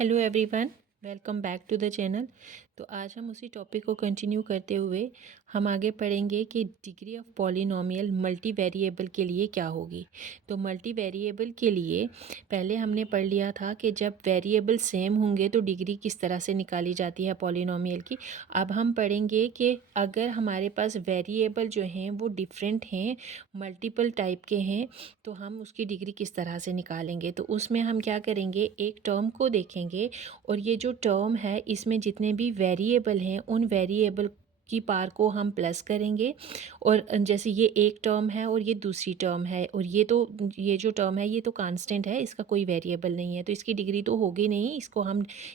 Hello everyone, welcome back to the channel. तो आज हम उसी टॉपिक को कंटिन्यू करते हुए हम आगे पढ़ेंगे कि degree of polynomial multi variable के लिए क्या होगी। तो मल्टी वेरिएबल के लिए पहले हमने पढ़ लिया था कि जब वेरिएबल सेम होंगे तो डिग्री किस तरह से निकाली जाती है पॉलिनोमियल की। अब हम पढ़ेंगे कि अगर हमारे पास वेरिएबल जो हैं वो डिफरेंट हैं, मल्टीपल टाइप के हैं, तो हम उसकी डिग्री किस तरह से निकालेंगे। तो उसमें हम क्या करेंगे, एक टर्म को देखेंगे और ये जो टर्म है इसमें जितने भी वेरिएबल हैं उन वेरिएबल की पार को हम प्लस करेंगे। और जैसे ये एक टर्म है और ये दूसरी टर्म है, और ये जो टर्म है ये तो कांस्टेंट है, इसका कोई वेरिएबल नहीं है, तो इसकी डिग्री तो होगी नहीं,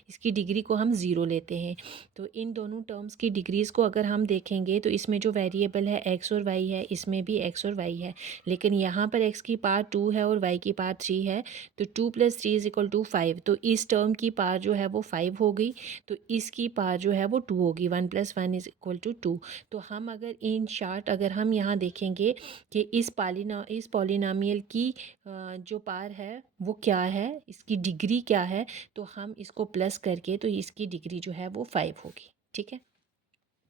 इसकी डिग्री को हम ज़ीरो लेते हैं। तो इन दोनों टर्म्स की डिग्रीज़ को अगर हम देखेंगे तो इसमें जो वेरिएबल है एक्स और वाई है, इसमें भी एक्स और वाई है, लेकिन यहाँ पर एक्स की पार 2 है और वाई की पार 3 है। तो 2 + 3 = 5। तो इस टर्म की पार जो है वो 5 हो गई, तो इसकी पार जो है वो 2 होगी। 1 + 1 = 2। तो हम अगर इन शार्ट अगर हम यहाँ देखेंगे कि इस पॉलिनोमियल की जो पार है वो क्या है, इसकी डिग्री क्या है, तो हम इसको प्लस करके तो इसकी डिग्री जो है वो 5 होगी। ठीक है,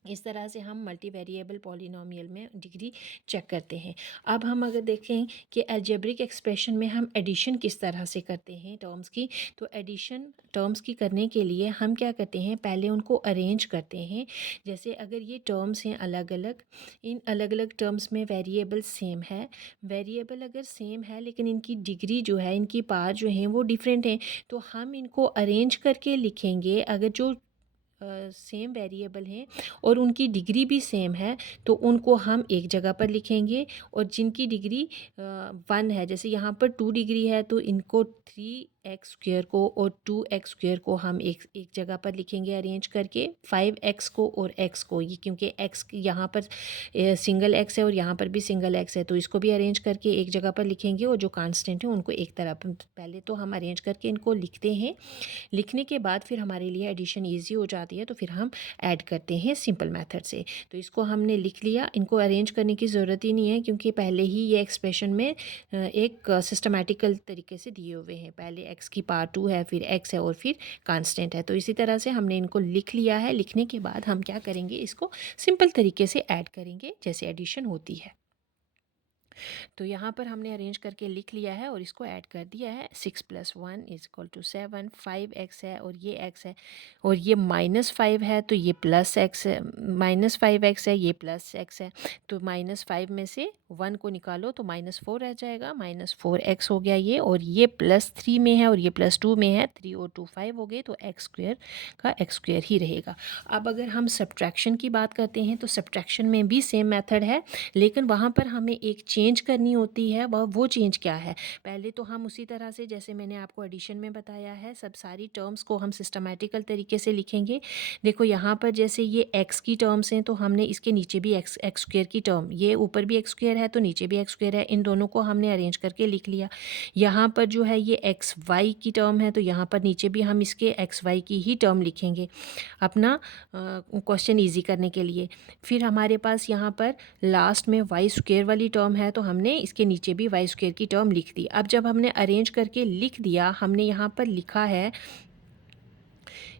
इस तरह से हम मल्टी वेरिएबल पॉलिनोमियल में डिग्री चेक करते हैं। अब हम अगर देखें कि अलजेब्रिक एक्सप्रेशन में हम एडिशन किस तरह से करते हैं टर्म्स की, तो एडिशन टर्म्स की करने के लिए हम क्या करते हैं, पहले उनको अरेंज करते हैं। जैसे अगर ये टर्म्स हैं अलग अलग, इन अलग अलग टर्म्स में वेरिएबल सेम है, वेरिएबल अगर सेम है लेकिन इनकी डिग्री जो है, इनकी पार जो हैं वो डिफरेंट हैं, तो हम इनको अरेंज करके लिखेंगे। अगर जो सेम वेरिएबल हैं और उनकी डिग्री भी सेम है तो उनको हम एक जगह पर लिखेंगे, और जिनकी डिग्री 1 है, जैसे यहाँ पर 2 डिग्री है, तो इनको 3x² को और 2x² को हम एक एक जगह पर लिखेंगे अरेंज करके। 5x को और x को, ये क्योंकि x यहाँ पर सिंगल x है और यहाँ पर भी सिंगल x है, तो इसको भी अरेंज करके एक जगह पर लिखेंगे, और जो कांस्टेंट है उनको एक तरफ पहले तो हम अरेंज करके इनको लिखते हैं। लिखने के बाद फिर हमारे लिए एडिशन इजी हो जाती है, तो फिर हम ऐड करते हैं सिंपल मेथड से। तो इसको हमने लिख लिया, इनको अरेंज करने की ज़रूरत ही नहीं है क्योंकि पहले ही ये एक्सप्रेशन में एक सिस्टमेटिकल तरीके से दिए हुए हैं। पहले x की पावर 2 है, फिर x है और फिर कांस्टेंट है। तो इसी तरह से हमने इनको लिख लिया है। लिखने के बाद हम क्या करेंगे, इसको सिंपल तरीके से ऐड करेंगे जैसे एडिशन होती है। तो यहाँ पर हमने अरेंज करके लिख लिया है और इसको ऐड कर दिया है। 6 + 1 = 7, 5x है और ये x है, और ये -5 है तो ये +x है, -5x है, ये +x है। तो -5 में से 1 को निकालो तो -4 रह जाएगा, -4x हो गया ये, और ये +3 में है और ये +2 में है, 3 और 2 5 हो गए, तो x² का x² ही रहेगा। अब अगर हम सब्ट्रैक्शन की बात करते हैं तो सब्ट्रैक्शन में भी सेम मेथड है, लेकिन वहाँ पर हमें एक चेंज करनी होती है। वो चेंज क्या है, पहले तो हम उसी तरह से जैसे मैंने आपको एडिशन में बताया है, सब सारी टर्म्स को हम सिस्टमेटिकल तरीके से लिखेंगे। देखो यहाँ पर जैसे ये x की टर्म्स हैं, तो हमने इसके नीचे भी x² की टर्म, ये ऊपर भी x² है तो नीचे भी x² है, इन दोनों को हमने अरेंज करके लिख लिया। यहाँ पर जो है ये xy की टर्म है, तो यहाँ पर नीचे भी हम इसके xy की ही टर्म लिखेंगे अपना क्वेश्चन ईजी करने के लिए। फिर हमारे पास यहाँ पर लास्ट में y² वाली टर्म है, तो हमने इसके नीचे भी y² की टर्म लिख दी। अब जब हमने अरेंज करके लिख दिया, हमने यहाँ पर लिखा है,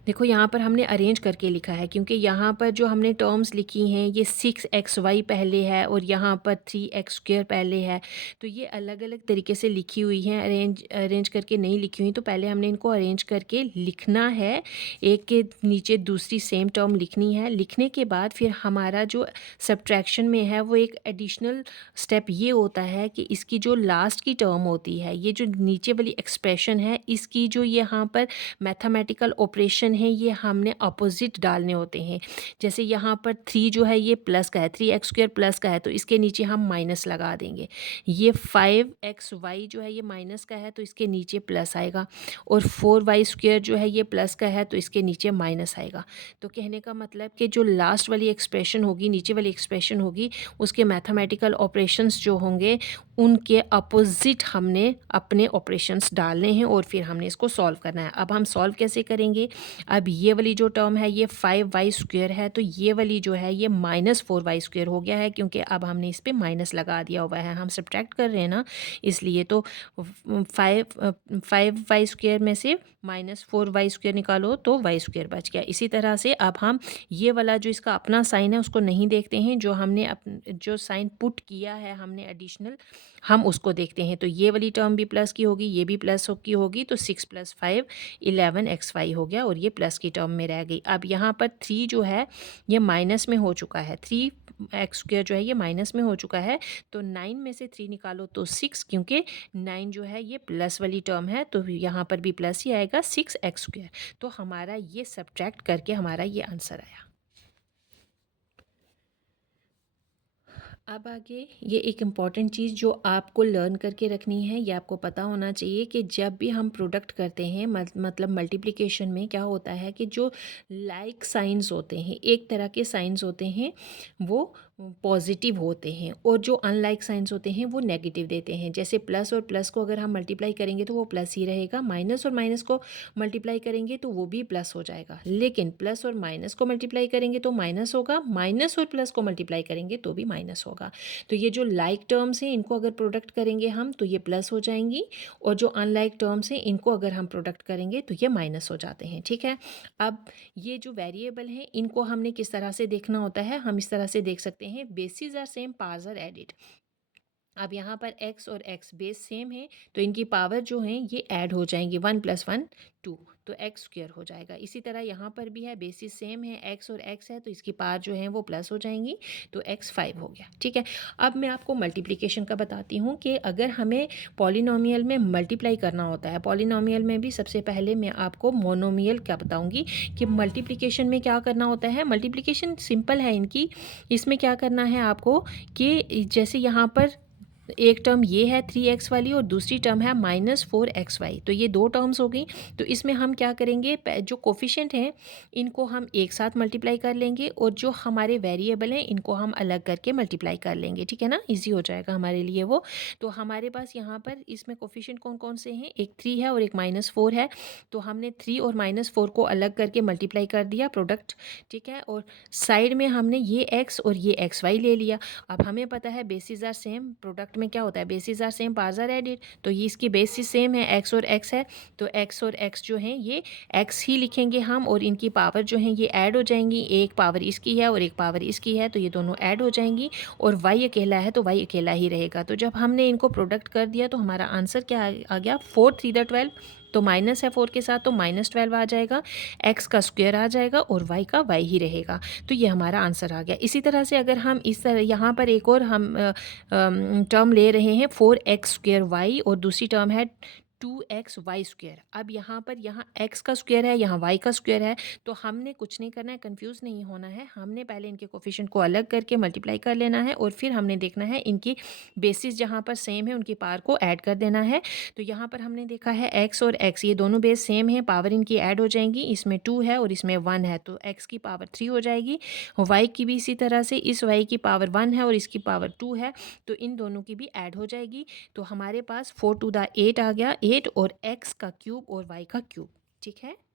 देखो यहाँ पर हमने अरेंज करके लिखा है क्योंकि यहाँ पर जो हमने टर्म्स लिखी हैं ये 6xy पहले है और यहाँ पर 3x² पहले है, तो ये अलग अलग तरीके से लिखी हुई हैं, अरेंज करके नहीं लिखी हुई। तो पहले हमने इनको अरेंज करके लिखना है, एक के नीचे दूसरी सेम टर्म लिखनी है। लिखने के बाद फिर हमारा जो सब्ट्रैक्शन में है वो एक एडिशनल स्टेप ये होता है कि इसकी जो लास्ट की टर्म होती है, ये जो नीचे वाली एक्सप्रेशन है, इसकी जो यहाँ पर मैथमेटिकल ऑपरेशन है ये हमने अपोजिट डालने होते हैं। जैसे यहाँ पर 3 जो है ये प्लस का है, 3x² प्लस का है, तो इसके नीचे हम माइनस लगा देंगे। ये 5xy जो है ये माइनस का है, तो इसके नीचे प्लस आएगा, और 4y² जो है ये प्लस का है, तो इसके नीचे माइनस आएगा। तो कहने का मतलब कि जो लास्ट वाली एक्सप्रेशन होगी, नीचे वाली एक्सप्रेशन होगी, उसके मैथमेटिकल ऑपरेशंस जो होंगे उनके अपोजिट हमने अपने ऑपरेशंस डालने हैं और फिर हमने इसको सॉल्व करना है। अब हम सॉल्व कैसे करेंगे, अब ये वाली जो टर्म है ये 5y² है, तो ये वाली जो है ये -4y² हो गया है, क्योंकि अब हमने इस पर माइनस लगा दिया हुआ है, हम सब्ट्रैक्ट कर रहे हैं ना इसलिए। तो 5y² में से -4y² निकालो तो y² बच गया। इसी तरह से अब हम ये वाला जो इसका अपना साइन है उसको नहीं देखते हैं, जो हमने जो साइन पुट किया है हमने एडिशनल, हम उसको देखते हैं। तो ये वाली टर्म भी प्लस की होगी, ये भी प्लस की होगी, तो 6 + 5 11xy हो गया और ये प्लस की टर्म में रह गई। अब यहाँ पर 3 जो है ये माइनस में हो चुका है, 3x² जो है ये माइनस में हो चुका है, तो 9 में से 3 निकालो तो 6, क्योंकि 9 जो है ये प्लस वाली टर्म है, तो यहाँ पर भी प्लस ही आएगा 6x²। तो हमारा ये सब्ट्रैक्ट करके हमारा ये आंसर आया। अब आगे ये एक इम्पॉर्टेंट चीज़ जो आपको लर्न करके रखनी है, ये आपको पता होना चाहिए कि जब भी हम प्रोडक्ट करते हैं मतलब मल्टीप्लिकेशन में क्या होता है कि जो लाइक साइंस होते हैं, एक तरह के साइंस होते हैं वो पॉजिटिव होते हैं, और जो अनलाइक साइंस होते हैं वो नेगेटिव देते हैं। जैसे प्लस और प्लस को अगर हम मल्टीप्लाई करेंगे तो वो प्लस ही रहेगा, माइनस और माइनस को मल्टीप्लाई करेंगे तो वो भी प्लस हो जाएगा, लेकिन प्लस और माइनस को मल्टीप्लाई करेंगे तो माइनस होगा, माइनस और प्लस को मल्टीप्लाई करेंगे तो भी माइनस होगा। तो ये जो लाइक टर्म्स हैं इनको अगर प्रोडक्ट करेंगे हम तो ये प्लस हो जाएंगी, और जो अनलाइक टर्म्स हैं इनको अगर हम प्रोडक्ट करेंगे तो ये माइनस हो जाते हैं। ठीक है, अब ये जो वेरिएबल हैं इनको हमने किस तरह से देखना होता है, हम इस तरह से देख सकते हैं, basis are same, powers are added. अब यहाँ पर x और x बेस सेम है तो इनकी पावर जो है ये ऐड हो जाएंगी, 1 + 1 2, तो x² हो जाएगा। इसी तरह यहाँ पर भी है, बेसिस सेम है, x और x है तो इसकी पावर जो है वो प्लस हो जाएंगी, तो x 5 हो गया। ठीक है, अब मैं आपको मल्टीप्लिकेशन का बताती हूँ कि अगर हमें पॉलिनोमियल में मल्टीप्लाई करना होता है, पॉलिनोमियल में भी सबसे पहले मैं आपको मोनोमियल क्या बताऊँगी कि मल्टीप्लिकेशन में क्या करना होता है। मल्टीप्लिकेशन सिंपल है इनकी, इसमें क्या करना है आपको कि जैसे यहाँ पर एक टर्म ये है 3x वाली और दूसरी टर्म है -4xy, तो ये दो टर्म्स हो गई। तो इसमें हम क्या करेंगे, जो कोफिशिएंट हैं इनको हम एक साथ मल्टीप्लाई कर लेंगे, और जो हमारे वेरिएबल हैं इनको हम अलग करके मल्टीप्लाई कर लेंगे। ठीक है ना, इजी हो जाएगा हमारे लिए वो। तो हमारे पास यहाँ पर इसमें कोफिशिएंट कौन कौन से हैं, एक 3 है और एक -4 है, तो हमने 3 और -4 को अलग करके मल्टीप्लाई कर दिया प्रोडक्ट। ठीक है, और साइड में हमने ये x और ये xy ले लिया। अब हमें पता है बेसिस आर सेम, प्रोडक्ट में क्या होता है, basis are same, powers are added, तो ये इसकी बेसिस सेम है, x और x है, तो x और x जो हैं ये x ही लिखेंगे हम, और इनकी पावर जो है ये ऐड हो जाएंगी, एक पावर इसकी है और एक पावर इसकी है, तो ये दोनों ऐड हो जाएंगी, और y अकेला है तो y अकेला ही रहेगा। तो जब हमने इनको प्रोडक्ट कर दिया तो हमारा आंसर क्या आ गया, 4 3 12, तो माइनस है 4 के साथ तो -12 आ जाएगा, x का स्क्वायर आ जाएगा और y का y ही रहेगा, तो ये हमारा आंसर आ गया। इसी तरह से अगर हम इस तरह यहाँ पर एक और हम टर्म ले रहे हैं 4x² y, और दूसरी टर्म है 2xy²। अब यहाँ पर यहाँ x का स्क्वायर है, यहाँ y का स्क्वायर है, तो हमने कुछ नहीं करना है, कंफ्यूज नहीं होना है, हमने पहले इनके कोफिशिएंट को अलग करके मल्टीप्लाई कर लेना है, और फिर हमने देखना है इनकी बेसिस जहाँ पर सेम है उनकी पावर को ऐड कर देना है। तो यहाँ पर हमने देखा है x और x ये दोनों बेस सेम है, पावर इनकी ऐड हो जाएंगी, इसमें 2 है और इसमें 1 है, तो x की पावर 3 हो जाएगी, y की भी इसी तरह से, इस y की पावर 1 है और इसकी पावर 2 है, तो इन दोनों की भी ऐड हो जाएगी। तो हमारे पास 4 to the 8 आ गया, 8 और x का क्यूब और y का क्यूब। ठीक है।